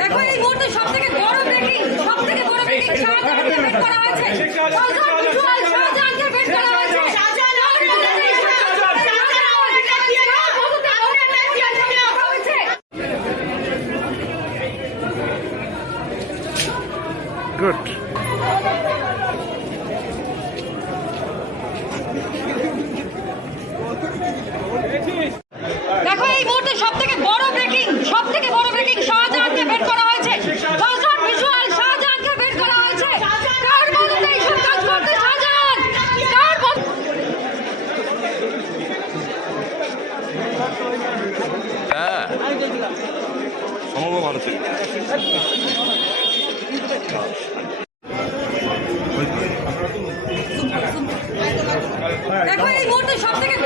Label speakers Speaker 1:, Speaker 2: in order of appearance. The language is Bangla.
Speaker 1: দেখো এই মুহূর্তে সবথেকে বড় ব্রেকিং সবথেকে বড় ব্রেকিং শাহজাহানকে বের
Speaker 2: Good.
Speaker 1: দেখো এই মুহূর্তে সব থেকে বড় ব্রেকিং সব থেকে
Speaker 2: হ্যাঁ। সমগ্র ভারতে
Speaker 1: দেখো এই মুহূর্তে সব থেকে